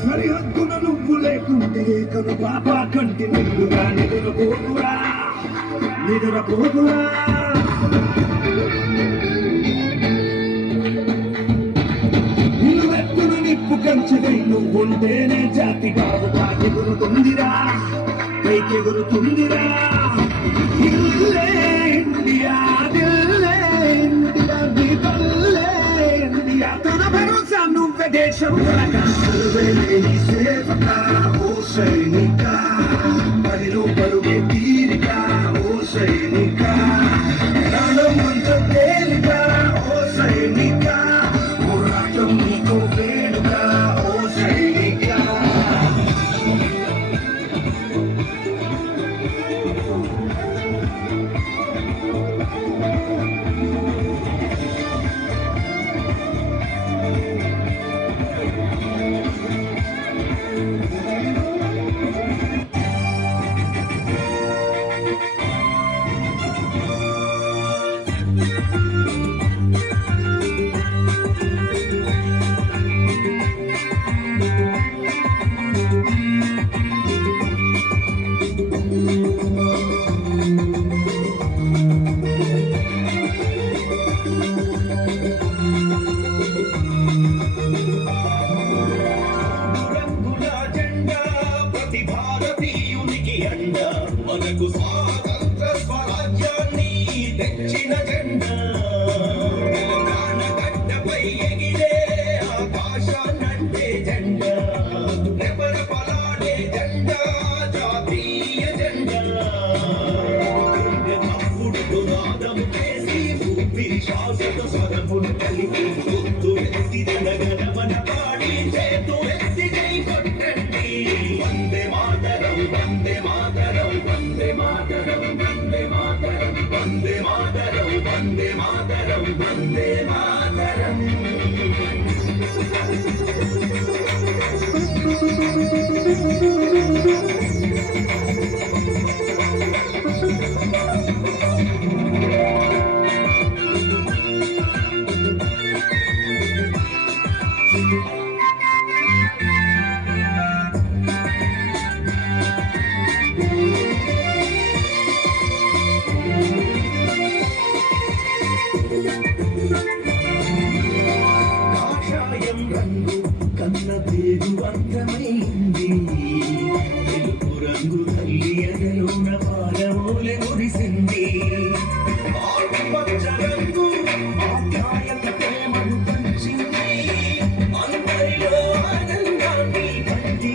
సరిహద్దున నువ్వు లేకుంటే కను పాప కంటి నిండుగా నిదురపోతురా నిదురపోతురా నిలువెత్తున నిప్పు కంచెదై నువ్వుంటేనే జాతి బాబుగా ఎగురుతుందిరా పైకెగురుతుందిరా ఇల్లే ఇండియా దిల్లే ఇండియా దిల్లే ఇండియా తన భరోసా నువ్వే దేశం సేవక ఓ సైనిక పనిలో పరుగే తీరిక ఓ సైనిక ప్రాణం అంత తేలిక ఓ సైనిక పోరాటం నీకు వేడుక ఓ సైనిక మనకు స్వాతంత్ర స్వరాజ్యాన్ని తెచ్చిన జెండా తెలంగాణ గడ్డపై ఎగిరే ఆకాశాన్నంటే జెండా రెపరెపలాడే జెండా జాతీయ జెండా తప్పుడు నాదం చేసి ఊపిరి శ్వాసతో స్వరమును కలిపి గుర్తు ఎత్తి జనగణమన పాడి చేతు ఎత్తి జై కొట్టండి వందే మాతరం వందే మాతరం వందే మాతరం వందే మాతరం వందే మాతరం వందే మాతరం వందే మాతరం కాషాయం రంగు కన్న పేరు అర్థమైంది తెలుపు రంగు తల్లి ఎదలోన పాలవోలె మురిసింది ఆకుపచ్చ రంగు ఆప్యాయత ప్రేమను పంచింది అందరిలో ఆనందాన్ని పంచి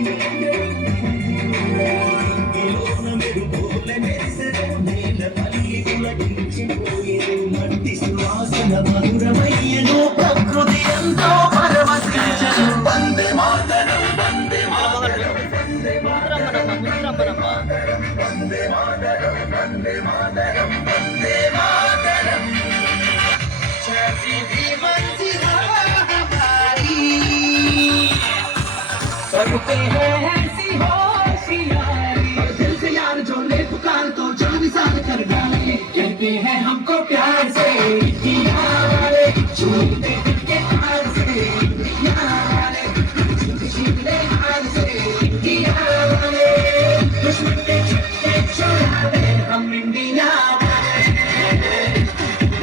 ఇంగిలోన మెరుపోలె మెరిసెను నేల తల్లి పులకించిపోయేను మట్టి సువాసన మధురమయ్యను ప్రకృతి ఎంతో పరవశించెను వందే మాతరం వందే మాతరం వందే మాతరం వందే మాతరం వందే మాతరం వందే మాతరం चलती मंजिल हमारी करते हैं ऐसी होशियारी दिल से यार जो ले पुकार तो जान निसार कर डाले कहते हैं हमको प्यार से यारे छूटते दिल के हार से यारे छूटते हार से यारे दुश्मन के छक्के छोड़ा दे हम इंडिया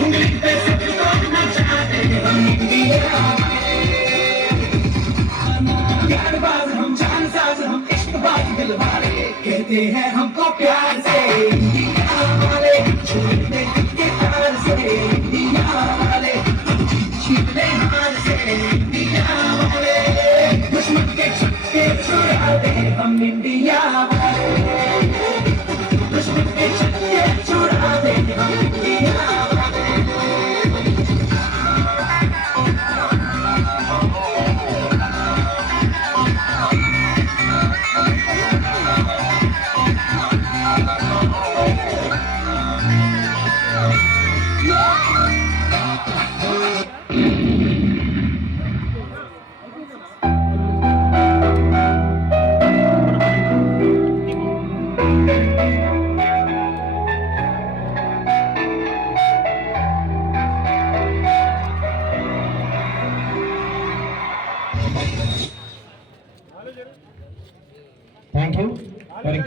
उंगली पे सबको नचा दे हम इंडिया प्यारबाज हम जानसाज हम इश्कबाज दिल वाले कहते हैं हमको प्यार से इंडिया वाले छूटते दिल के हार से इंडिया वाले छूटते हार से इंडिया वाले दुश्मन के छक्के छुड़ा दे हम इंडिया वाले दुश्मन के छक्के छुड़ा दे हम इंडिया वाले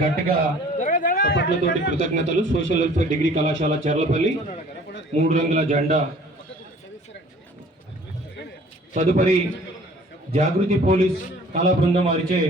గట్టిగా చప్పట్లతోటి కృతజ్ఞతలు. సోషల్ వెల్ఫేర్ డిగ్రీ కళాశాల చెర్లపల్లి 3 రంగుల జెండా. తదుపరి జాగృతి పోలీస్ కళా బృందం వారిచే